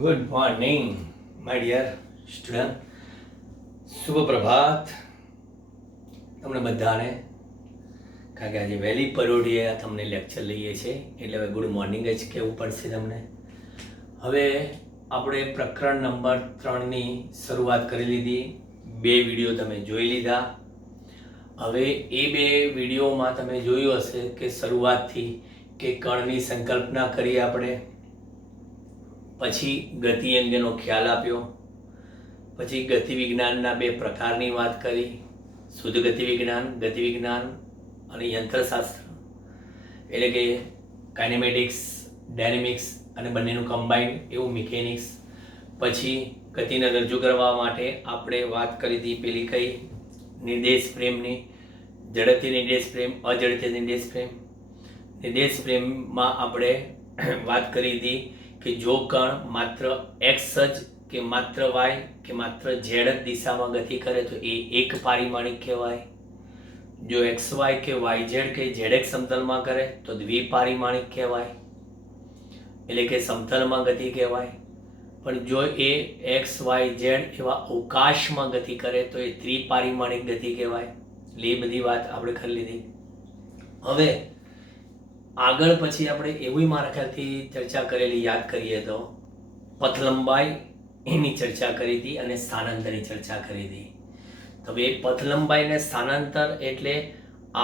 Good morning my dear student. શુભ પ્રભાત તમને બધાને. કારણ કે આજે વહેલી પરોઢીએ તમને લેક્ચર લઈએ છીએ એટલે હવે ગુડ મોર્નિંગ જ કહેવું પડશે તમને. હવે આપણે પ્રકરણ નંબર 3ની શરૂઆત કરી લીધી. 2 વિડીયો તમે જોઈ લીધા. હવે એ 2 વિડીયોમાં તમે જોયું હશે કે શરૂઆતથી કે કણની સંકલ્પના કરી આપણે, પછી ગતિ અંગેનો ખ્યાલ આપ્યો, પછી ગતિ વિજ્ઞાનના 2 પ્રકારની વાત કરી, શુદ્ધ ગતિ વિજ્ઞાન અને યંત્રશાસ્ત્ર, એટલે કે કાઇનેમેટિક્સ, ડાયનેમિક્સ અને બંનેનું કમ્બાઇન્ડ એવું મિકેનિક્સ. પછી ગતિને રજૂ કરવા માટે આપણે વાત કરી હતી પેલી કઈ નિર્દેશ પ્રેમની, ઝડપથી નિર્દેશ પ્રેમ, અઝડપથી નિર્દેશ પ્રેમ. નિર્દેશ પ્રેમમાં આપણે વાત કરી હતી કે જો કણ માત્ર x જ કે માત્ર y કે માત્ર z દિશામાં ગતિ કરે તો એ એક પારિમાણિક કહેવાય. જો xy કે yz કે zx સમતલમાં કરે તો દ્વિપારિમાણિક કહેવાય, એટલે કે સમતલમાં ગતિ કહેવાય. પણ જો એ x y z એવા અવકાશમાં ગતિ કરે તો એ ત્રિપારિમાણિક ગતિ કહેવાય. એટલે એ બધી વાત આપણે કરી લીધી. હવે આગળ પછી આપણે એવી મારા ખ્યાલથી ચર્ચા કરેલી યાદ કરીએ તો પથ લંબાઈ એની ચર્ચા કરી હતી અને સ્થાનાંતરની ચર્ચા કરી હતી. તો એ પથ લંબાઈ અને સ્થાનાંતર એટલે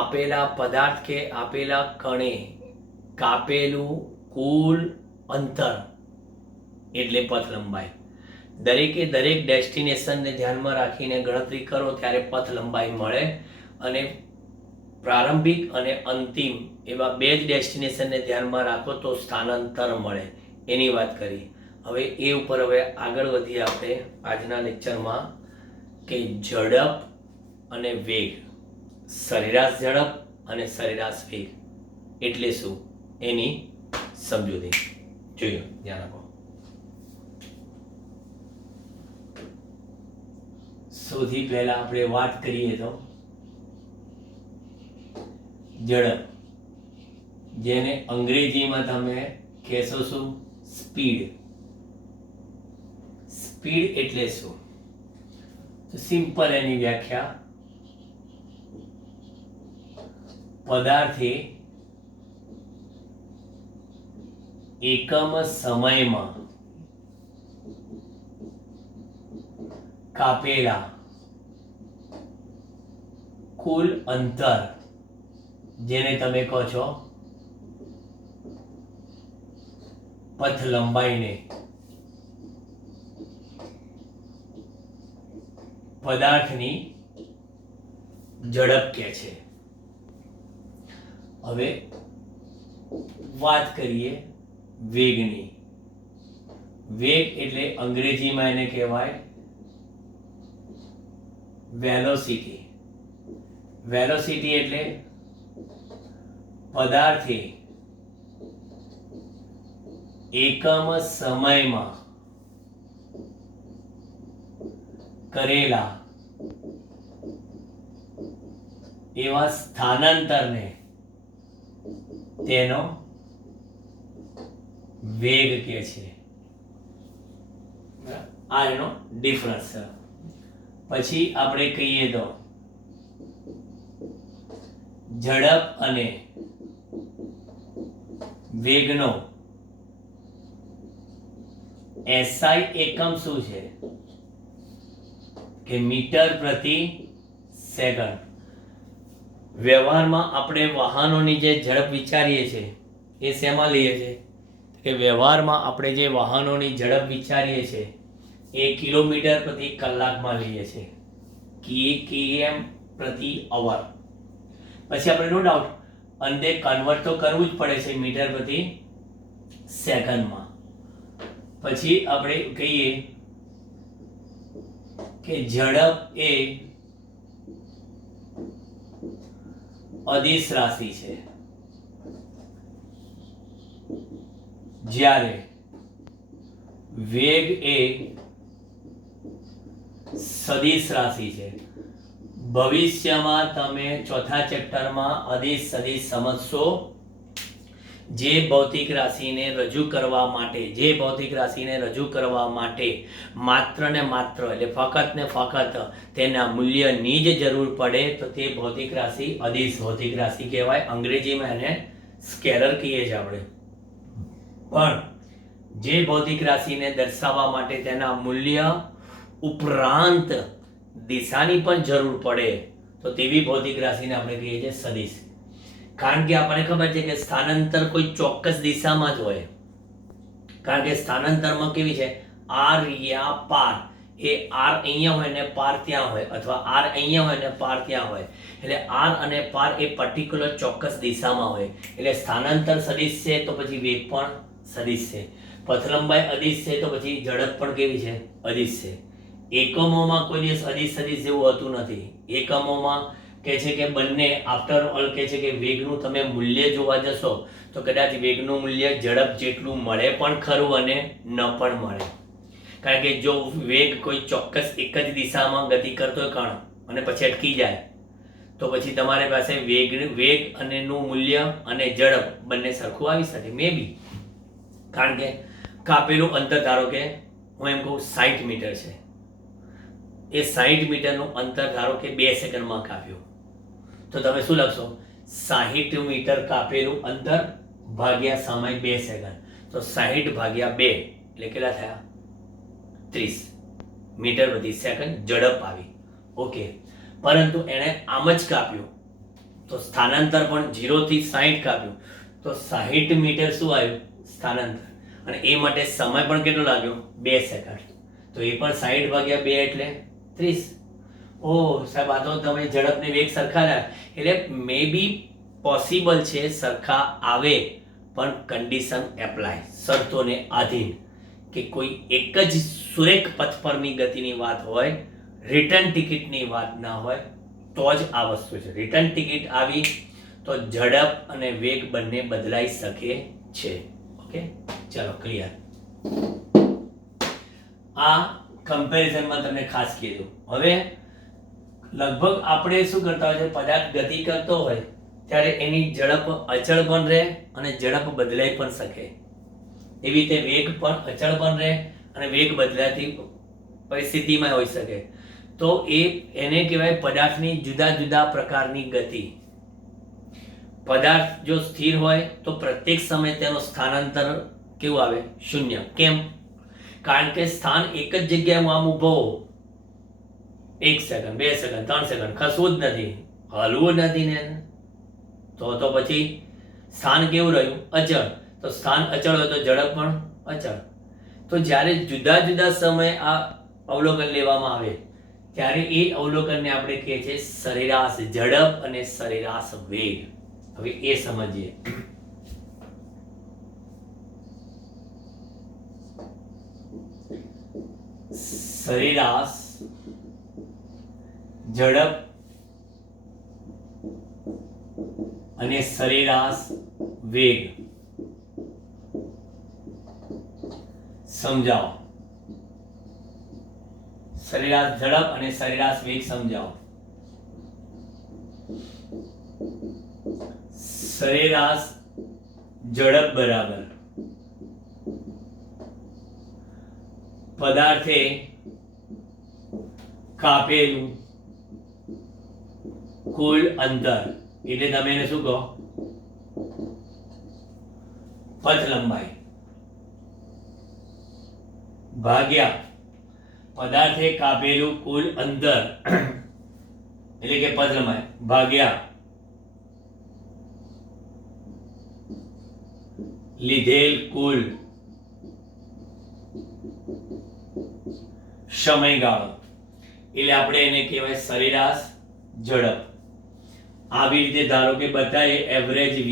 આપેલા પદાર્થ કે આપેલા કણે કાપેલું કુલ અંતર એટલે પથ લંબાઈ. દરેકે દરેક ડેસ્ટિનેશનને ધ્યાનમાં રાખીને ગણતરી કરો ત્યારે પથ લંબાઈ મળે, અને પ્રારંભિક અને અંતિમ એવા 2 જ ડેસ્ટિનેશનને ધ્યાનમાં રાખો તો સ્થાનાંતર મળે, એની વાત કરી. હવે એ ઉપર હવે આગળ વધીએ આપણે આજના લેક્ચરમાં કે ઝડપ અને વેગ, સરેરાશ ઝડપ અને સરેરાશ વેગ એટલે શું એની સમજૂતી જોઈએ. ધ્યાન આપો. સૌથી પહેલા આપણે વાત કરીએ તો ઝડપ, જેને અંગ્રેજીમાં તમે કહેશો શું? સ્પીડ. સ્પીડ એટલે શું? તો સિમ્પલ એની વ્યાખ્યા, પદાર્થે એકમ સમયમાં કાપેલા કુલ અંતર જેને તમે કહો છો પથ લંબાઈને પદાર્થની ઝડપ કહે છે. હવે વાત કરીએ વેગની. વેગ એટલે અંગ્રેજીમાં એને કહેવાય વેલોસિટી. વેલોસિટી એટલે પદાર્થે એકમ સમયમાં કરેલા એવા સ્થાનાંતરને તેનો વેગ કહે છે. આ એનો ડિફરન્સ છે. પછી આપણે કહીએ તો ઝડપ અને વેગનો SI એકમ શું છે? કે મીટર પ્રતિ સેકન્ડ. વ્યવહારમાં આપણે વાહનોની જે ઝડપ વિચારીએ છીએ એ શેમાં લઈએ છીએ? કે વ્યવહારમાં આપણે જે વાહનોની ઝડપ વિચારીએ છીએ એ કિલોમીટર પ્રતિ કલાકમાં લઈએ છીએ, km પ્રતિ અવર. પછી આપણે નો ડાઉટ અંતે કન્વર્ટ તો કરવું જ પડે છે મીટર પ્રતિ સેકન્ડમાં. પછી આપણે કહીએ કે ઝડપ એ અદિશ રાશિ છે, જ્યારે વેગ એ સદિશ રાશિ છે. ભવિષ્યમાં તમે ચોથા ચેપ્ટરમાં અદિશ સદિશ સમજશો જે ભૌતિક રાશિને રજૂ કરવા માટે માત્ર ને માત્ર એટલે ફક્ત ને ફક્ત તેના મૂલ્યની જ જરૂર પડે તો તે ભૌતિક રાશિ અદિશ ભૌતિક રાશિ કહેવાય. અંગ્રેજીમાં એને સ્કેલર કહીએ છીએ આપણે. પણ જે ભૌતિક રાશિને દર્શાવવા માટે તેના મૂલ્ય ઉપરાંત દિશાની પણ જરૂર પડે તો તેવી ભૌતિક રાશિને આપણે કહીએ છીએ સદિશ. કારણ કે આપણને ખબર છે કે સ્થાનાંતર કોઈ ચોક્કસ દિશામાં જ હોય. કારણ કે સ્થાનાંતરમાં કેવી છે, આર યા પાર, એ આર અહીંયા હોય ને પાર ત્યાં હોય, અથવા આર અહીંયા હોય ને પાર ત્યાં હોય. એટલે આર અને પાર એ પર્ટિક્યુલર ચોક્કસ દિશામાં હોય. એટલે સ્થાનાંતર સદિશ છે તો પછી વેગ પણ સદિશ છે. પથલંબાઈ અદિશ છે તો પછી ઝડપ પણ કેવી છે, અદિશ છે. એકમોમાં કોઈ દિવસ અદિશ સદિશ જેવું હોતું નથી. એકમોમાં કહે છે કે બંને આફ્ટર ઓલ કહે છે કે વેગનું તમે મૂલ્ય જોવા જશો તો કદાચ વેગનું મૂલ્ય ઝડપ જેટલું મળે પણ ખરું અને ન પણ મળે. કારણ કે જો વેગ કોઈ ચોક્કસ એક જ દિશામાં ગતિ કરતો હોય કણ અને પછી અટકી જાય તો પછી તમારી પાસે વેગ અને નું મૂલ્ય અને ઝડપ બંને સરખું આવી શકે મે બી. કારણ કે કાપેલું અંતર ધારો કે હું એમ કહું 60 મીટર છે, એ 60 મીટરનું અંતર ધારો કે 2 સેકન્ડમાં કાપ્યું તો તમે શું લખશો, 60 મીટર કાપેલું અંતર ભાગ્યા સમય 2 સેકન્ડ. તો 60 ભાગ્યા 2 એટલે કેટલા થયા, 30 મીટર પ્રતિ સેકન્ડ ઝડપ આવી. ઓકે, પરંતુ એણે આમ જ કાપ્યું તો સ્થાનાંતર પણ 0 થી 60 કાપ્યું તો 60 મીટર શું આવ્યું, સ્થાનાંતર. અને એ માટે સમય પણ કેટલો લાગ્યો, 2 સેકન્ડ. તો એ પણ 60 ભાગ્યા 2 એટલે 30. ઓહ સાહેબ, આ તો તમે ઝડપને વેગ સરખા રહ્યા. એટલે મે બી પોસિબલ છે સરખા આવે, પણ કન્ડિશન એપ્લાય, શરતોને આધીન, કે કોઈ એક જ સુરેખ પથ પરની ગતિની વાત હોય, રિટર્ન ટિકિટની વાત ના હોય તો જ આ વસ્તુ છે. રિટર્ન ટિકિટ આવી તો ઝડપ અને વેગ બંને બદલાઈ શકે છે. ઓકે, ચાલો ક્લિયર. આ કમ્પેરિઝનમાં તમને ખાસ કીધું. હવે લગભગ આપણે શું કરતા હોય છે, પદાર્થ ગતિ કરતો હોય ત્યારે એની ઝડપ અચળ પણ રહે અને ઝડપ બદલાઈ પણ શકે. એવી રીતે વેગ પણ અચળ પણ રહે અને વેગ બદલાતી પરિસ્થિતિમાં હોઈ શકે. તો એને કહેવાય પદાર્થની જુદા જુદા પ્રકારની ગતિ. પદાર્થ જો સ્થિર હોય તો પ્રત્યેક સમયે તેનો સ્થાનાંતર કેવું આવે, શૂન્ય. કેમ? કારણ કે સ્થાન એક જ જગ્યાએ હું આમ ઊભો 1 સેકન્ડ 2 સેકન્ડ 3 સેકન્ડ ખસવું જ નથી, હલવું નથી ને, તો પછી સ્થાન કેવું રહ્યું, અચળ. તો સ્થાન અચળ હોય તો ઝડપ પણ અચળ. તો જ્યારે જુદા જુદા સમયે આ અવલોકન લેવામાં આવે ત્યારે એ અવલોકનને આપણે કહીએ છીએ સરેરાશ ઝડપ અને સરેરાશ વેગ. હવે એ સમજીએ. સરેરાશ ઝડપ અને સરેરાશ વેગ સમજાવો. સરેરાશ ઝડપ અને સરેરાશ વેગ સમજાવો. સરેરાશ ઝડપ બરાબર પદાર્થે કાપેલું કુલ અંતર, એટલે તમે એને શું કહો, પથ લંબાઈ, ભાગ્યા પદાર્થે કાપેલું કુલ અંતર એટલે કે પથ લંબાઈ ભાગ્યા લીધેલ કુલ સમયગાળો, એટલે આપણે એને કહેવાય સરેરાશ ઝડપ. આવી રીતે ધારો કે બધાએ એવરેજ v,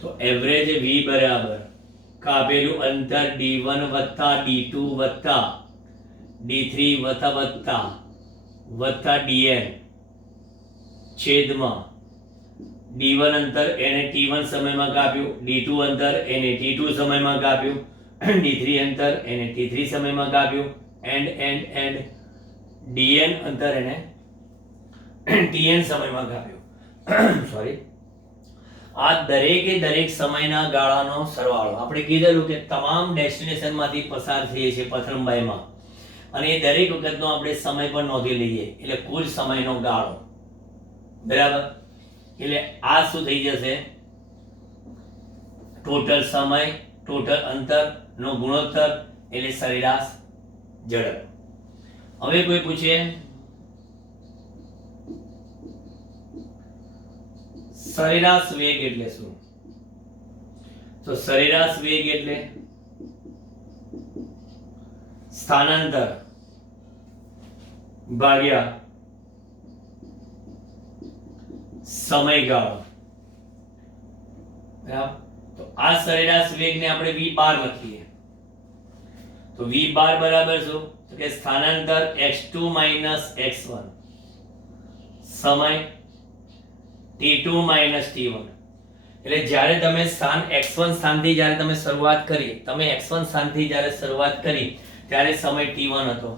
તો એવરેજ v બરાબર કાપેલું અંતર d1 વત્તા d2 વત્તા d3 વત્તા dn છેદમાં d1 અંતર એને t1 સમયમાં કાપ્યું, d2 અંતર એને t2 સમયમાં કાપ્યું, d3 અંતર એને t3 સમયમાં કાપ્યું, એન્ડ dn અંતર એને tn સમયમાં કાપ્યું. સોરી. આ દરેકે દરેક સમયના ગાળાનો સરવાળો. આપણે કીધેલું કે તમામ ડેસ્ટિનેશનમાંથી પસાર થઈએ છીએ પથલંબાઈમાં, અને એ દરેક વખતનો આપણે સમય પણ નોંધી લઈએ, એટલે કુલ સમયનો ગાળો. બરાબર. એટલે આ શું થઈ જશે? ટોટલ સમય, ટોટલ અંતર નો ગુણોત્તર એટલે સરેરાશ ઝડપ. હવે કોઈ પૂછે સરેરાશ વેગ એટલે શું? તો સરેરાશ વેગ એટલે સ્થાનાંતર ભાગ્યા સમયગાળો. બરાબર. તો આ સરેરાશ વેગને આપણે v બાર લખીએ. તો v બાર બરાબર શું? તો કે સ્થાનાંતર x2 x1 સમય t2 t1. એટલે જ્યારે તમે સ્થાન x1 સ્થાનથી જ્યારે તમે શરૂઆત કરી, તમે x1 સ્થાનથી જ્યારે શરૂઆત કરી ત્યારે સમય t1 હતો.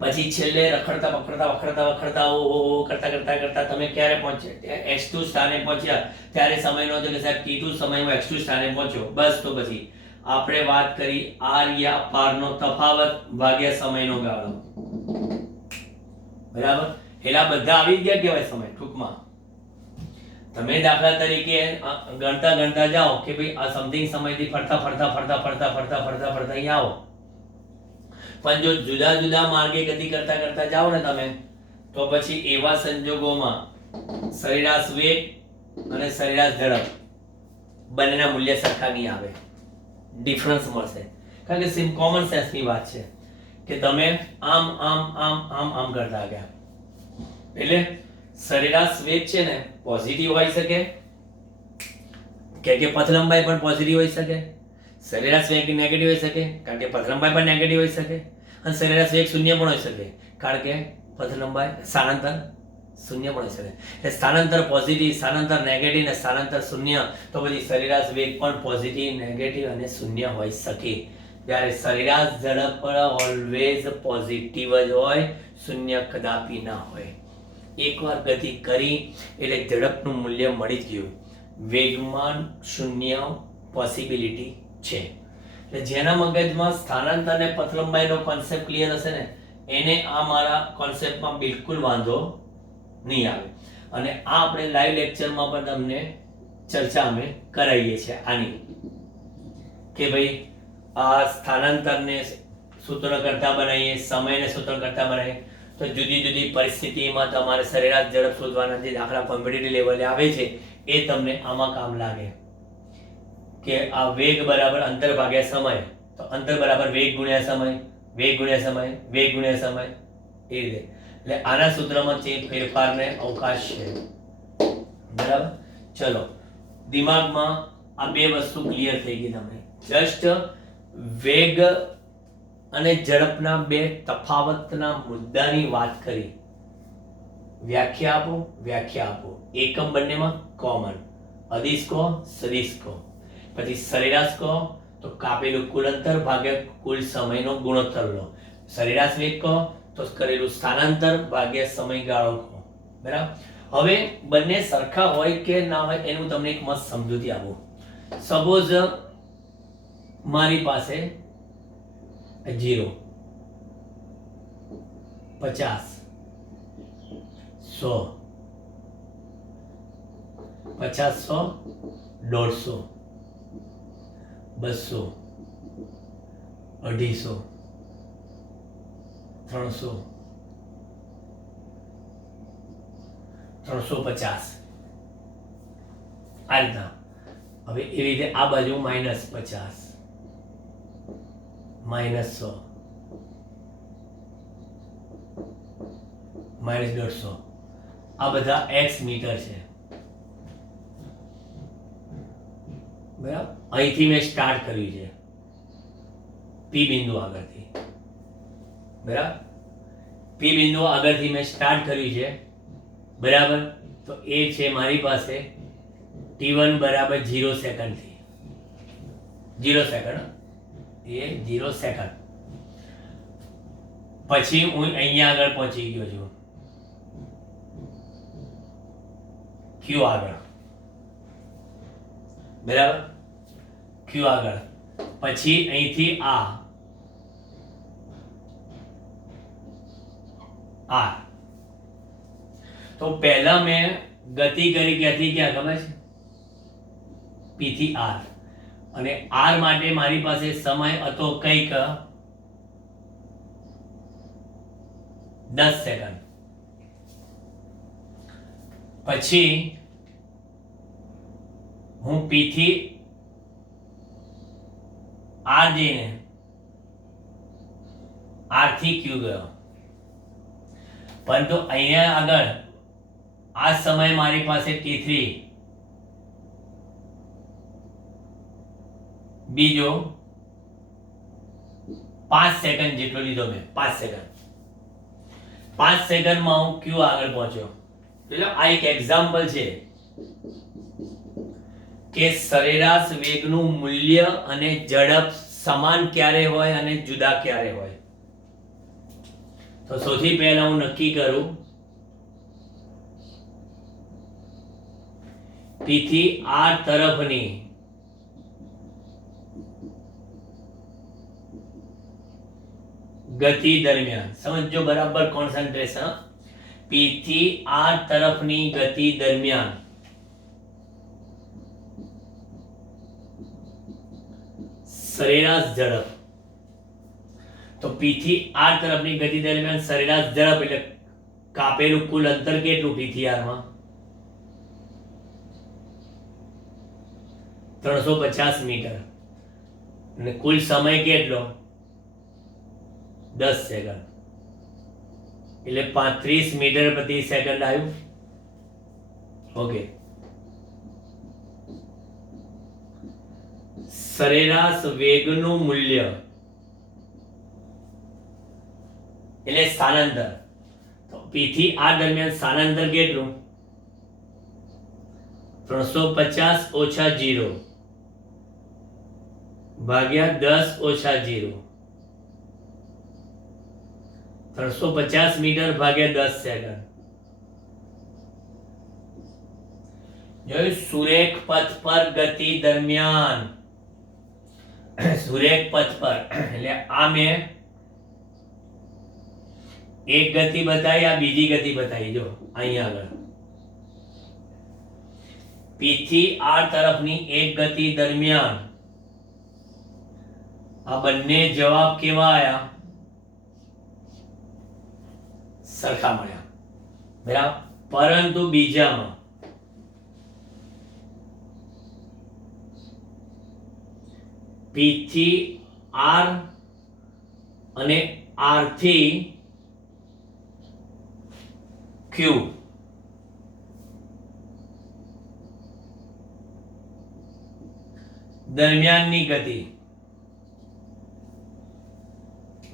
પછી છેલ્લે રખડતા વખડતા ઓહો કરતા તમે ક્યારે પહોંચ્યા? x2 સ્થાને પહોંચ્યા ત્યારે સમયનો હતો કે સાહેબ t2 સમયમાં x2 સ્થાને પહોંચ્યો. બસ તો પછી આપણે વાત કરી આર યા પારનો તફાવત ભાગ્યા સમયનો ગાળો. બરાબર. એલા બધા આવી ગયા કહેવાય સમય ટૂંકમાં. તમે દાખલા તરીકે ગણતા જાઓ કે ભાઈ આ સમથિંગ સમયથી ફરતા અહીંયા આવો, પણ જો જુદા જુદા માર્ગે ગતિ કરતા જાઓ ને તમે, તો પછી એવા સંજોગોમાં સરેરાશ વેગ અને સરેરાશ ઝડપ બંનેના મૂલ્ય સરખા નહીં આવે, ડિફરન્સ મળશે. કારણ કે કોમન સેન્સની વાત છે કે તમે આમ કરતા ગયા, એટલે સરેરાશ વેગ છે ને પોઝિટિવ હોઈ શકે કે પથલંબાઈ પણ પોઝિટિવ હોઈ શકે, સરેરાશ વેગ નેગેટિવ હોઈ શકે કારણ કે પથલંબાઈ પણ નેગેટિવ હોઈ શકે, અને સરેરાશ વેગ શૂન્ય પણ હોઈ શકે કારણ કે પથલંબાઈ સ્થાનાંતર શૂન્ય પણ હોઈ શકે. એટલે સ્થાનાંતર પોઝિટિવ, સ્થાનાંતર નેગેટિવ અને સ્થાનાંતર શૂન્ય, તો પછી સરેરાશ વેગ પણ પોઝિટિવ, નેગેટિવ અને શૂન્ય હોઈ શકે. જ્યારે સરેરાશ ઝડપ પર ઓલવેઝ પોઝિટિવ જ હોય, શૂન્ય કદાપી ના હોય. એકવાર ગતિ કરી એટલે ઝડપનું મૂલ્ય મળી જ ગયું, વેગમાન શૂન્ય પોસિબિલિટી છે. એટલે જેના મગજમાં સ્થાનાંતર અને પથલંબાઈનો કોન્સેપ્ટ ક્લિયર હશે ને, એને આ મારા કોન્સેપ્ટમાં બિલકુલ વાંધો નહીં આવે. અને આ આપણે લાઈવ લેક્ચરમાં પણ તમને ચર્ચા અમે કરાવીએ છીએ આની, કે ભાઈ આ સ્થાનાંતરને સૂત્ર કરતા બનાવીએ, સમયને સૂત્ર કરતા બનાવીએ, તો જુદી જુદી પરિસ્થિતિમાં તમારે સરેરાશ ઝડપ શોધવાના જે દાખલા કોમ્પિટિટિવ લેવલે આવે છે એ તમને આમાં કામ લાગે. કે આ વેગ બરાબર અંતર ભાગ્યા સમય, તો અંતર બરાબર વેગ ગુણ્યા સમય, વેગ ગુણ્યા સમય, વેગ ગુણ્યા સમય, એ રીતે. એટલે આના સૂત્રમાં ફેરફારને અવકાશ છે. બરાબર. ચલો, દિમાગમાં આ બે વસ્તુ ક્લિયર થઈ ગઈ. તમને જસ્ટ વેગ અને ઝડપના બે તફાવતના મુદ્દાની વાત કરી. વ્યાખ્યા આપો. એકમ બંનેમાં કોમન, અદિશ કહો, સદિશ કહો. પછી સરેરાશ કહો તો કાપેલું કુલ અંતર ભાગ્યા કુલ સમયનો ગુણોત્તર લો. સરેરાશ વેગ કહો તો કરેલું સ્થાનાંતર ભાગ્યા સમયગાળો કહો. બરાબર. હવે બંને સરખા હોય કે ના હોય એનું તમને એક મસ્ત સમજૂતી આપું. સપોઝ મારી પાસે 0, 50, 100, 50, 100, 150, 200, 300, 350 આ રીતના. હવે એવી રીતે આ બાજુ -50, -100, -150, આ બધા x મીટર છે. બરાબર. અહીંથી મેં સ્ટાર્ટ કર્યું છે P બિંદુ આગળથી. બરાબર. P બિંદુ આગળથી મેં સ્ટાર્ટ કર્યું છે. બરાબર. તો એ છે મારી પાસે t1 બરાબર 0 સેકન્ડથી, 0 સેકન્ડ, એ 0 સેકન્ડ. પછી હું અહીંયા આગળ પહોંચી ગયો છું Q આગળ. બરાબર, ક્યુ આગળ, પછી અહીંથી આ આર. તો પહેલા મેં ગતિ કરી ક્યાંથી ક્યાં ખબર છે? પી થી આર. અને આર માટે મારી પાસે સમય હતો કંઈક 10 સેકન્ડ. પછી હું પી થી આર જઈને આર થી ક્યુ ગયો, પરંતુ અહીંયા આગળ આ સમય મારી પાસે T3 બીજો 5 સેકન્ડ જેટલો લીધો મેં. 5 સેકન્ડ, 5 સેકન્ડમાં હું ક્યુ આગળ પહોંચ્યો. એટલે આ એક એક્ઝામ્પલ છે કે સરેરાશ વેગનું મૂલ્ય અને ઝડપ સમાન ક્યારે હોય અને જુદા ક્યારે હોય. તો સૌથી પહેલા હું નક્કી કરું પી થી આર તરફની ગતિ દરમિયાન, સમજો બરાબર કોન્સન્ટ્રેશન, પી થી આર તરફની ગતિ દરમિયાન સરેરાશ ઝડપ. તો પી થી આર તરફની ગતિ દરમિયાન સરેરાશ ઝડપ એટલે કાપેલું કુલ અંતર કેટલું? પી થી આર માં 350 મીટર અને કુલ સમય કેટલો? 10 સેકન્ડ, એટલે 35 મીટર પ્રતિ સેકન્ડ આવ્યું. ઓકે, સરેરાશ વેગનું મૂલ્ય એટલે સ્થાનાંતર. તો પી થી આર દરમિયાન સ્થાનાંતર કેટલું? 350 ઓછા 0 ભાગ્યા 10 ઓછા 0. 350 મીટર ભાગ્યા 10 સેકન્ડ. જોયું, સુરેખ પથ પર ગતિ દરમિયાન, સુરેખ પથ પર એટલે આ મેં એક ગતિ બતાવી, આ બીજી ગતિ બતાવી. જો અહીંયા આગળ પી થી આર તરફની એક ગતિ દરમિયાન આ બંને જવાબ કેવા આયા? સરખા મળ્યા. બરાબર, પરંતુ બીજામાં પી થી આર અને આર થી ક્યુ દરમિયાનની ગતિ.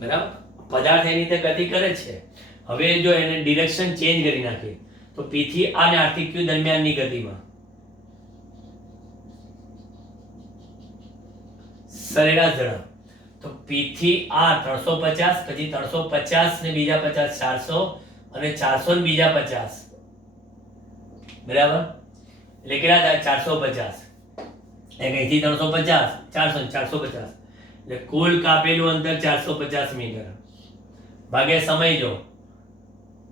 બરાબર, પદાર્થ એની રીતે ગતિ કરે છે. હવે જો એને ડિરેક્શન ચેન્જ કરી નાખીએ તો પી થી આર અને આર થી ક્યુ દરમિયાનની ગતિમાં સરેરાશ ઝડપ. તો પી થી આર 350, પછી 350 ને બીજા 50 400 અને 400 ને બીજા 50. બરાબર, એટલે કેટલા થાય? 450. અહીંથી 350, 400 450, એટલે કુલ કાપેલું અંતર 450 મીટર ભાગ્યા સમય. જો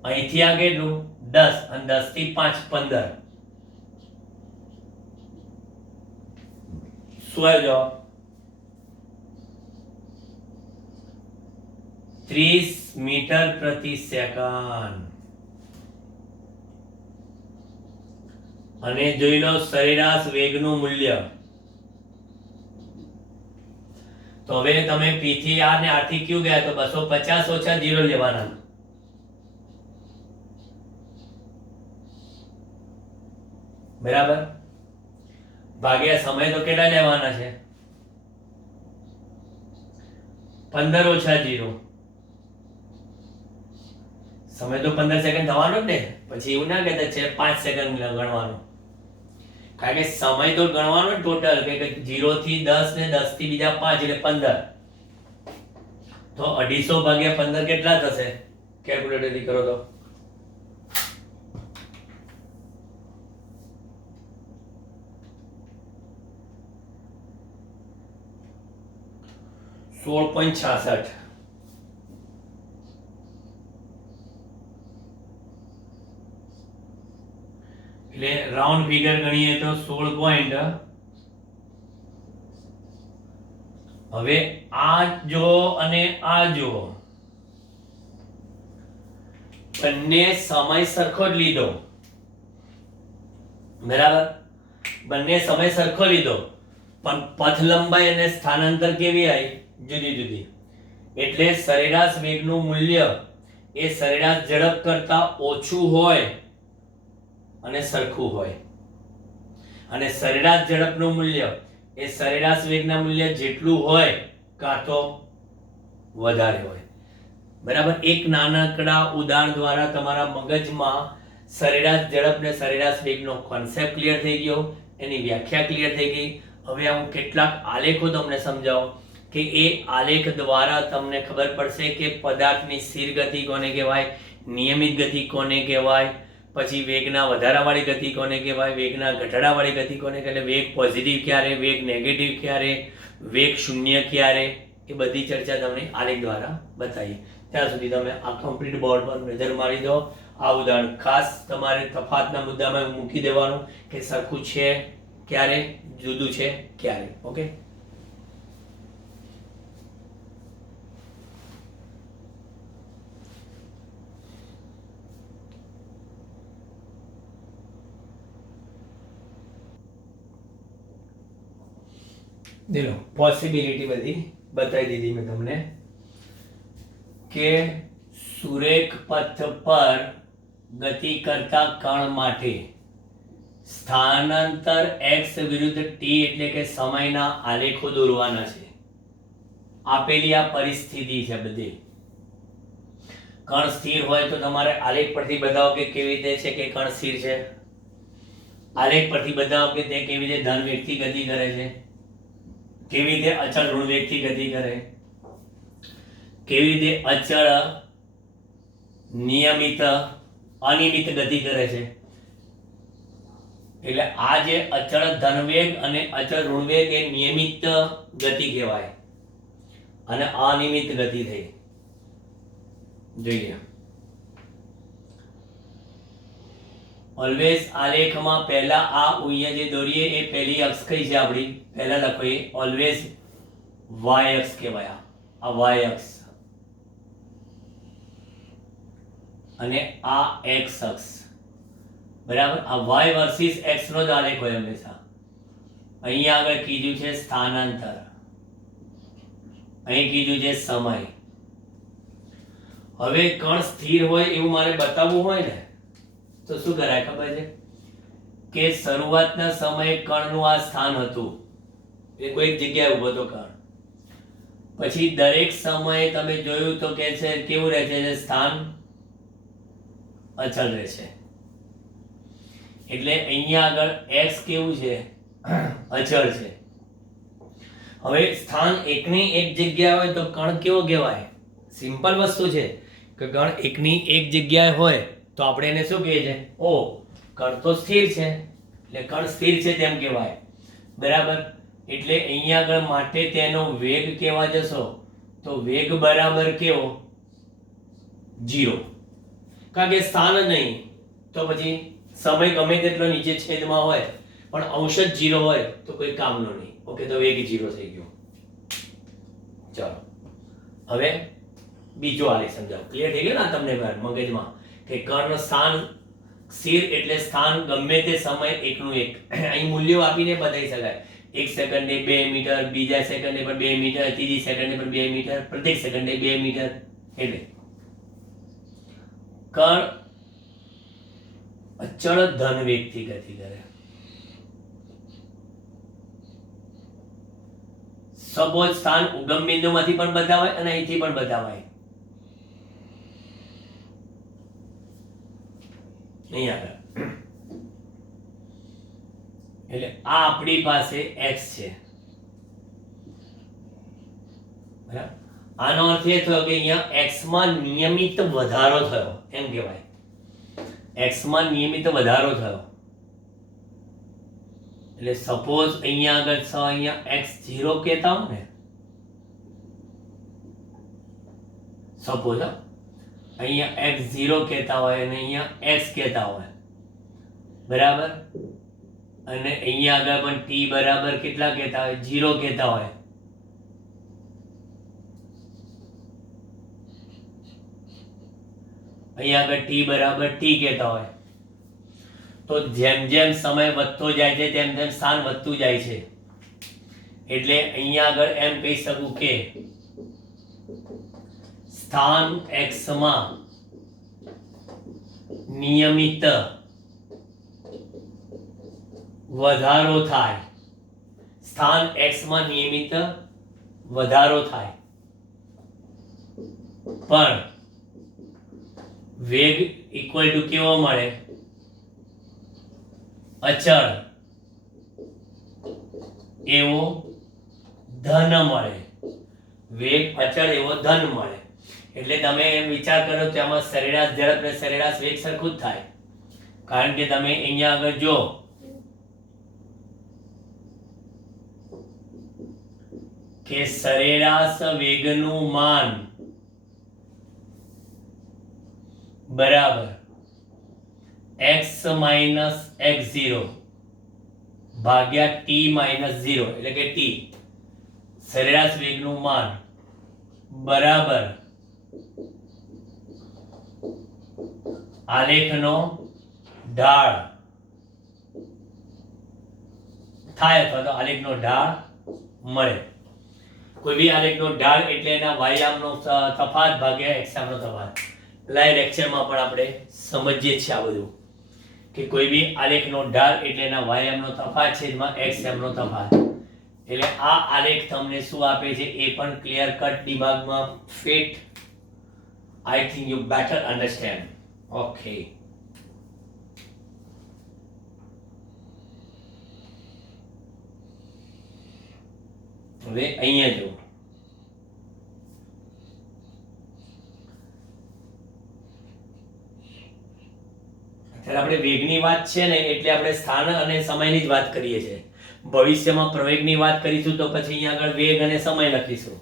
અહીંથી આ કેટલું? 10 અને 10 થી 5 15. શું આવ્યો? 30 મીટર પ્રતિ સેકન્ડ. અને જોઈ લો સરેરાશ વેગનું મૂલ્ય. તો હવે તમે પી થી આર ને આર થી ક્યુ ગયા તો 250 ઓછા 0 લેવાના. બરાબર, ભાગ્યા સમય તો કેટલા લેવાના છે? 15 ઓછા 0. સમય તો 15 સેકન્ડ થવાનો જ ને. પછી એવું ના કહેતા છે 5 સેકન્ડ ગણવાનો, કારણ કે સમય તો ગણવાનો ટોટલ કે 0 થી 10 ને 10 થી બીજા 5 એટલે 15. તો 250 ભાગ્યા 15 કેટલા થશે? કેલ્ક્યુલેટર થી કરો તો 16.66 એટલે રાઉન્ડ ફિગર ગણીએ તો 16 પોઈન્ટ. હવે આ જો અને આ જો બંને સમય સરખો જ લીધો, બરાબર, બંને સમય સરખો લીધો, પણ પથ લંબાઈ અને સ્થાનાંતર કેવી આવી? જુદી જુદી. એટલે સરેરાશ વેગનું મૂલ્ય એ સરેરાશ ઝડપ કરતા ઓછું હોય અને સરખું હોય, અને સરેરાશ ઝડપનું મૂલ્ય એ સરેરાશ વેગના મૂલ્ય જેટલું હોય કાં તો વધારે હોય. બરાબર. એક નાનકડા ઉદાહરણ દ્વારા તમારા મગજમાં સરેરાશ ઝડપ ને સરેરાશ વેગનો કોન્સેપ્ટ ક્લિયર થઈ ગયો, એની વ્યાખ્યા ક્લિયર થઈ ગઈ. હવે હું કેટલાક આલેખો તમને સમજાવું કે એ આલેખ દ્વારા તમને ખબર પડશે કે પદાર્થની સ્થિર ગતિ કોને કહેવાય, નિયમિત ગતિ કોને કહેવાય, પછી વેગના વધારાવાળી ગતિ કોને કહેવાય, વેગના ઘટાડાવાળી ગતિ કોને કહેવાય, વેગ પોઝિટિવ ક્યારે, વેગ નેગેટિવ ક્યારે, વેગ શૂન્ય ક્યારે, એ બધી ચર્ચા તમને આલેખ દ્વારા બતાવી. ત્યાં સુધી તમે આ કમ્પ્લીટ બોર્ડ પર નજર મારી દો. આ ઉદાહરણ ખાસ તમારે તફાતના મુદ્દામાં મૂકી દેવાનું કે સરખું છે ક્યારે, જુદું છે ક્યારે. ઓકે. દેલો પોસિબિલિટી બધી બતાવી દીધી મેં તમને કે સુરેખ પથ પર ગતિ કરતા કણ માટે સ્થાનાંતર x વિરુદ્ધ t એટલે કે સમયના આલેખો દોરવાના છે. આપેલી આ પરિસ્થિતિ છે બધી. કણ સ્થિર હોય તો તમારે આલેખ પરથી બતાવો કે કેવી રીતે છે કે કણ સ્થિર છે. આલેખ પરથી બતાવો કે તે કેવી રીતે ધન વેગથી ગતિ કરે છે, કેવી રીતે અચળ ઋણ વેગથી ગતિ કરે, કેવી રીતે અચળ નિયમિત અનિયમિત ગતિ કરે છે. એટલે આ જે અચળ ધનવેગ અને અચળ ઋણવેગ એ નિયમિત ગતિ કહેવાય અને અનિયમિત ગતિ થઈ. જોઈએ ઓલવેઝ આલેખમાં પહેલા આ ઉయ్య જે દોરીએ એ પહેલી અક્ષ કઈ છે આપણી, પહેલા લખો એ ઓલવેઝ વાય અક્ષ કહેવાય. આ વાય અક્ષ અને આ એક્સ અક્ષ. બરાબર. આ વાય વર્સિસ એક્સ નો જ આલેખ હોય હંમેશા. અહીંયા આગળ કીધું છે સ્થાનાંતર, અહીં કીધું છે સમય. હવે કણ સ્થિર હોય એવું મારે બતાવવું હોય ને તો શું કરાય ખબર છે કે શરૂઆતના સમયે કણનું આ સ્થાન હતું, એ કોઈ એક જગ્યાએ ઊભો હતો કણ. પછી દરેક સમયે તમે જોયું તો કે છે કેવું રહે છે, સ્થાન અચળ રહે છે. એટલે અહીંયા આગળ x કેવું છે, અચળ છે. હવે સ્થાન એકની એક જગ્યાએ હોય તો કણ કેવો કહેવાય? સિમ્પલ વસ્તુ છે કે કણ એકની એક જગ્યાએ હોય તો આપણે એને શું કહીએ છીએ? ઓ કણ તો સ્થિર છે, એટલે કણ સ્થિર છે તેમ કહેવાય. બરાબર. એટલે અહીંયા આગળ માટે તેનો વેગ કેવા જશો તો વેગ બરાબર કેવો? 0. કારણ કે સ્થાન નહીં તો પછી સમય ગમે તેટલો નીચે છેદમાં હોય પણ અંશ જ 0 હોય તો કોઈ કામનો નહીં. ઓકે, તો વેગ 0 થઈ ગયો. ચાલો હવે બીજો આલેખ સમજાવો. ક્લિયર થઈ ગયો ને તમને મગજમાં કે કણનું સ્થાન સ્થિર એટલે સ્થાન ગમે તે સમય એકનું એક. અહીં મૂલ્યો આપીને બતાવી શકાય. 1 સેકન્ડે 2 મીટર, બીજા સેકન્ડે પણ 2 મીટર, ત્રીજી સેકન્ડે પણ 2 મીટર, પ્રત્યેક સેકન્ડે 2 મીટર. એટલે કણ અચળ ધન વેગથી ગતિ કરે. સપોઝ સ્થાન ઉગમ બિંદુમાંથી પણ બતાવાય અને અહીંથી પણ બતાવાય. અહીં આગળ એટલે આ આપણી પાસે x છે. બરાબર. આનો અર્થ એ થયો કે અહીંયા x માં નિયમિત વધારો થયો એમ કહેવાય. x માં નિયમિત વધારો થયો. એટલે સપોઝ અહીંયા આગળ અહીંયા x0 કહેતા હો ને સપોઝ અહીંયા x0 કહેતા હોય અને અહીંયા x કહેતા હોય, બરાબર, અને અહીંયા આગળ પણ t બરાબર કેટલા કહેતા હોય, 0 કહેતા હોય. અહીંયા આગળ t બરાબર t કહેતા હોય, તો જેમ જેમ સમય વધતો જાય છે તેમ તેમ સ્થાન વધતું જાય છે. એટલે અહીંયા આગળ એમ કહી શકું કે સ્થાન x માં નિયમિત વધારો થાય, સ્થાન x માં નિયમિત વધારો થાય, પણ વેગ ઇક્વલ ટુ કેવો મળે, અચળ એવો ધન મળે. વેગ અચળ એવો ધન મળે. એટલે તમે એમ વિચાર કરો કે આમાં સરેરાશ ઝડપ ને સરેરાશ વેગ સરખું જ થાય. કારણ કે તમે અહીંયા આગળ જો કે સરેરાશ વેગનું માન બરાબર x માઇનસ x0 ભાગ્યા t માઇનસ 0 એટલે કે t, સરેરાશ વેગનું માન બરાબર આલેખનો ઢાળ થાય અથવા તો આલેખનો ઢાળ મળે. કોઈ બી આલેખનો ઢાળ એટલે એના વાયામનો તફાત ભાગ્યા એક્સયામનો તફાત. લાઈવ લેક્ચરમાં પણ આપણે સમજીએ છીએ આ બધું કે કોઈ બી આલેખનો ઢાળ એટલે એના વાયામનો તફાત છે એમાં એક્સયામનો તફાત. એટલે આ આલેખ તમને શું આપે છે એ પણ ક્લિયર કટ દિમાગમાં fit. I think you better understand. Okay, હવે અહીંયા જો આપણે વેગની વાત છે ને એટલે આપણે સ્થાન અને સમયની જ વાત કરીએ છીએ. ભવિષ્યમાં પ્રવેગની વાત કરીશું તો પછી અહીંયા આગળ વેગ અને સમય લખીશું.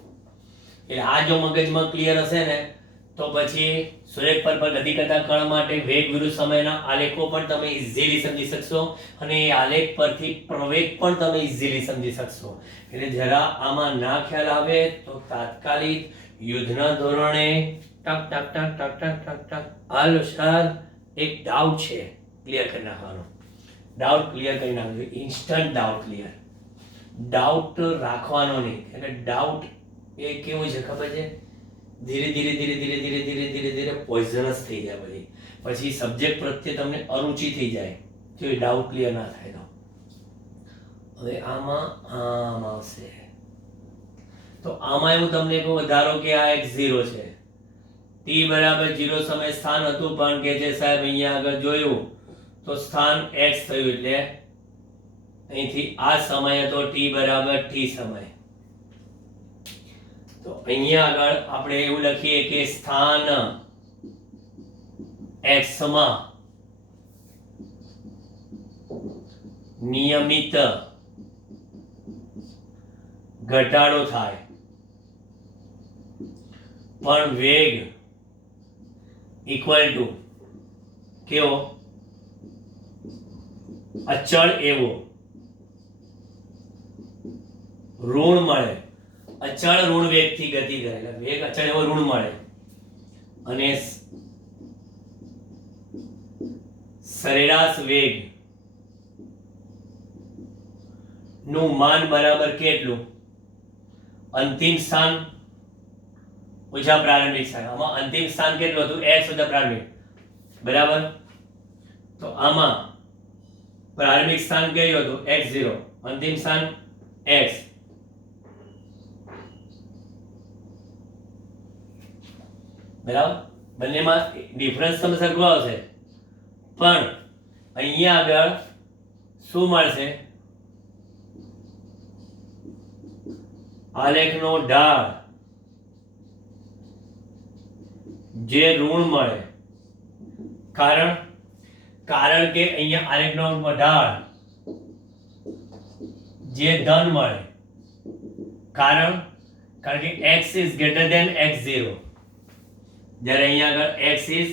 એટલે આ જો મગજમાં ક્લિયર હશે ને તો પછી સુરેખ પર ગતિ કરતા કણ માટે વેગ વિરુદ્ધ સમયના આલેખો પણ તમે ઇઝીલી સમજી શકશો અને એ આલેખ પરથી પ્રવેગ પણ તમે ઇઝીલી સમજી શકશો. એટલે જરા આમાં ના ખ્યાલ આવે તો તાત્કાલિક યુદ્ધના ધોરણે ટક ટક ટક ટક ટક ટક ટક હાલો સર એક ડાઉટ છે, ક્લિયર કરી નાખવાનો. ડાઉટ ક્લિયર કરી નાખજો, ઇન્સ્ટન્ટ ડાઉટ ક્લિયર. ડાઉટ રાખવાનો નહીં. એટલે ડાઉટ એ કેવું છે ખબર છે, ધીરે ધીરે ધીરે ધીરે ધીરે ધીરે ધીરે ધીરે પોઈઝનસ થઈ જાય. પછી સબ્જેક્ટ પ્રત્યે તમને અરુચિ થઈ જાય જો એ ડાઉટ ક્લિયર ના થાય તો. હવે આમ આવશે તો આમાં એવું તમને કહું, ધારો કે આ x0 છે, t બરાબર 0 સમય સ્થાન હતું પણ કે જે સાહેબ અહીંયા આગળ જોયું તો સ્થાન x થયું એટલે અહીંથી આ સમય હતો t બરાબર t સમય. તો અહીંયા આગળ આપણે એવું લખીએ કે સ્થાન x માં નિયમિત ઘટાડો થાય પણ વેગ ઇક્વલ ટુ કેવો, અચળ એવો ઋણ મળે. અચળ ઋણ વેગથી ગતિ કરે એટલે વેગ અચળ એવો ઋણ મળે અને સરેરાશ વેગ નું માન બરાબર કેટલું, અંતિમ સ્થાન ઓછા પ્રારંભિક સ્થાન. આમાં અંતિમ સ્થાન કેટલું હતું, x ઓછા પ્રારંભિક, બરાબર. તો આમાં પ્રારંભિક સ્થાન કયું હતું, x0, અંતિમ સ્થાન x. બરાબર, બંનેમાં ડિફરન્સ તમે સરખો આવશે પણ અહીંયા આગળ શું મળશે, આલેખનો ઢાળ જે ઋણ મળે. કારણ કે અહીંયા આલેખનો ઢાળ જે ધન મળે. કારણ કે x is greater than x0. જ્યારે અહીંયા આગળ x is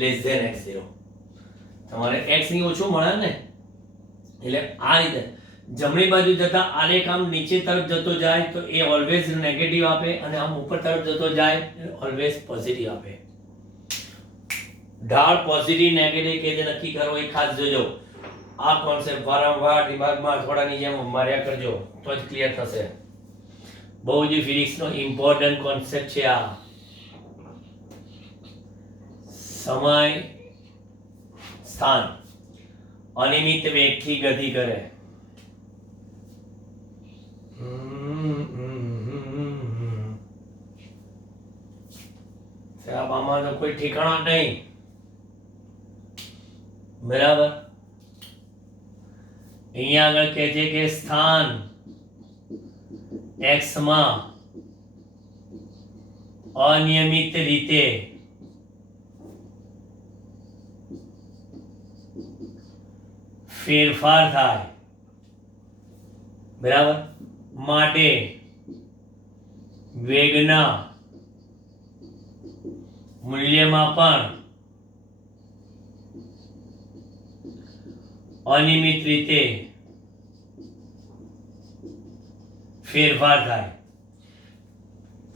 less than x0. તમારે x ની ઓછું મળે ને, એટલે આ રીતે જમણી બાજુ જતા આલેખ આમ નીચે તરફ જતો જાય તો એ ઓલવેઝ નેગેટિવ આપે, અને આમ ઉપર તરફ જતો જાય ઓલવેઝ પોઝિટિવ આપે. ઢાળ પોઝિટિવ નેગેટિવ કે જે નક્કી કરો એ ખાસ જોજો. આ કોન્સેપ્ટ વારંવાર દિમાગમાં થોડાની જેમ માર્યા કરજો તો જ ક્લિયર થશે. બહુ જ ફિઝિક્સનો ઇમ્પોર્ટન્ટ કોન્સેપ્ટ છે આ. સમય સ્થાન અનિયમિત વેગથી ગતિ કરે. સાહેબ આમાં તો કોઈ ઠેકાણા નહીં, બરાબર. અહીંયા આગળ કહે છે કે સ્થાન x માં અનિયમિત રીતે ફેરફાર થાય, બરાબર, માટે વેગના મૂલ્યમાં પણ અનિયમિત રીતે ફેરફાર થાય.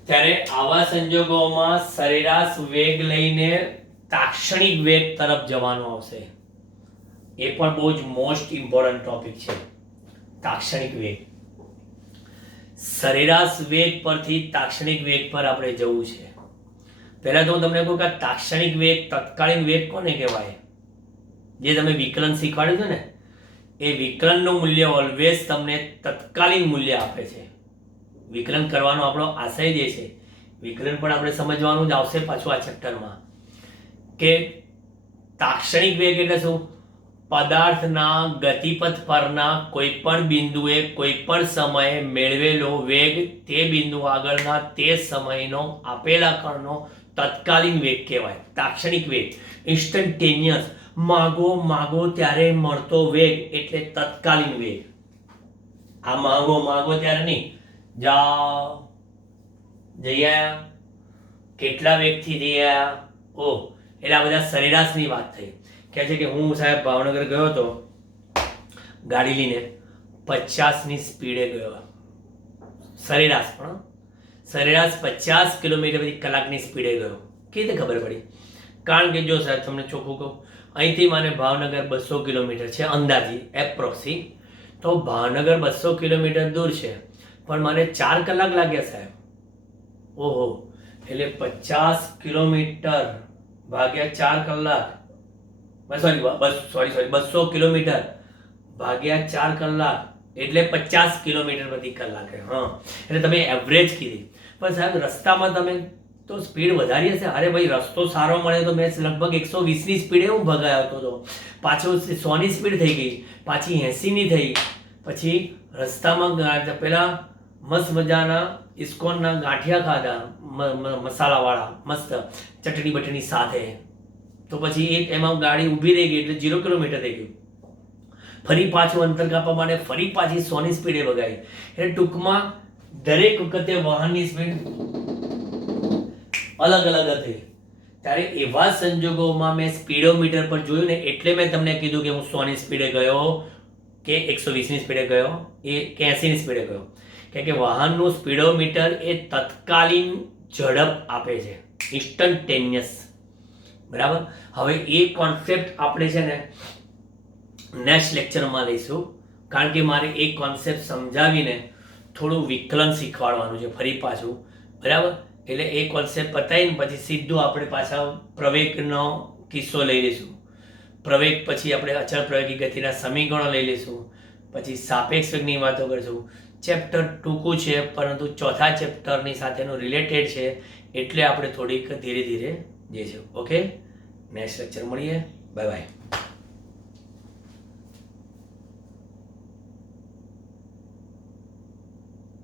ત્યારે આવા સંજોગોમાં સરેરાશ વેગ લઈને તાક્ષણિક વેગ તરફ જવાનું આવશે. એ પણ બહુ જ મોસ્ટ ઇમ્પોર્ટન્ટ ટોપિક છે, તાક્ષણિક વેગ. સરેરાશ વેગ પરથી તાક્ષણિક વેગ પર આપણે જવું છે. પહેલા તો હું તમને કહું કે તાક્ષણિક વેગ, તત્કાલીન વેગ કોને કહેવાય? જે તમે વિકલન શીખવાડ્યું છે ને, એ વિકલનનું મૂલ્ય ઓલવેઝ તમને તત્કાલીન મૂલ્ય આપે છે. વિકલન કરવાનો આપણો આશય જે છે, વિકલન પણ આપણે સમજવાનું જ આવશે પાછું આ ચેપ્ટરમાં, કે તાક્ષણિક વેગ એટલે શું? પદાર્થના ગતિપથ પરના કોઈ પણ બિંદુએ કોઈ પણ સમયે મેળવેલો વેગ તે બિંદુ આગળના તે સમયનો આપેલા કણનો તત્કાલીન વેગ કહેવાય. તાક્ષણિક વેગ, ઇન્સ્ટન્ટેનિયસ, માગો ત્યારે મળતો વેગ એટલે તત્કાલીન વેગ. આ માગો ત્યારે નહીં, જાઓ જઈ આયા, કેટલા વેગથી જઈ આયા, ઓ એટલે આ બધા સરેરાશની વાત થઈ. કહે છે કે હું સાહેબ ભાવનગર ગયો હતો ગાડી લઈને, 50ની સ્પીડે ગયો, સરેરાશ, પણ સરેરાશ 50 કિલોમીટર પ્રતિ કલાકની સ્પીડે ગયો. કેવી રીતે ખબર પડી? કારણ કે જો સાહેબ તમને ચોખ્ખું કહું, અહીંથી મને ભાવનગર 200 કિલોમીટર છે અંદાજી, એપ્રોક્સી. તો ભાવનગર 200 કિલોમીટર દૂર છે, પણ મને 4 કલાક લાગ્યા સાહેબ. ઓહો, એટલે 50 કિલોમીટર ભાગ્યા 4 કલાક, સોરી 200 કિલોમીટર ભાગ્યા 4 કલાક એટલે 50 કિલોમીટર પ્રતિ કલાકે. હા, એટલે તમે એવરેજ કીધી, પણ સાહેબ રસ્તામાં તમે તો સ્પીડ વધારી હશે. અરે ભાઈ, રસ્તો સારો મળે તો મેં લગભગ 120ની સ્પીડે હું ભગાયો હતો, પાછો 100ની સ્પીડ થઈ ગઈ, પાછી 80ની થઈ. પછી રસ્તામાં પેલા મસ્ત મજાના ઇસ્કોનના ગાંઠિયા ખાધા, મસાલાવાળા મસ્ત ચટણી બટણી સાથે. તો પછી એમાં ગાડી ઊભી રહી ગઈ એટલે 0 કિલોમીટર થઈ ગયું. ફરી પાછું અંતર કાપવા માટે ફરી પાછી 100ની સ્પીડે ભગાઈ. એટલે ટૂંકમાં દરેક વખતે વાહનની સ્પીડ અલગ અલગ હતી. ત્યારે એવા સંજોગોમાં મેં સ્પીડોમીટર પર જોયું ને, એટલે મેં તમને કીધું કે હું 100ની સ્પીડે ગયો કે 120ની સ્પીડે ગયો કે 80ની સ્પીડે ગયો. કારણ કે વાહનનું સ્પીડોમીટર એ તત્કાલીન ઝડપ આપે છે, ઇન્સ્ટન્ટેનિયસ, બરાબર. હવે એ કોન્સેપ્ટ આપણે છે ને નેક્સ્ટ લેક્ચરમાં લઈશું, કારણ કે મારે એ કોન્સેપ્ટ સમજાવીને થોડું વિકલન શીખવાડવાનું છે ફરી પાછું, બરાબર. એટલે એ કોન્સેપ્ટ પતાવીને પછી સીધું આપણે પાછા પ્રવેગનો કિસ્સો લઈ લઈશું. પ્રવેગ પછી આપણે અચળ પ્રવેગી ગતિના સમીકરણો લઈ લઈશું, પછી સાપેક્ષ વેગની વાતો કરીશું. ચેપ્ટર ટૂંકું છે, પરંતુ ચોથા ચેપ્ટરની સાથેનું રિલેટેડ છે, એટલે આપણે થોડીક ધીરે ધીરે જઈશું. ઓકે, નેક્સ્ટ લેક્ચર મળીએ. Bye bye.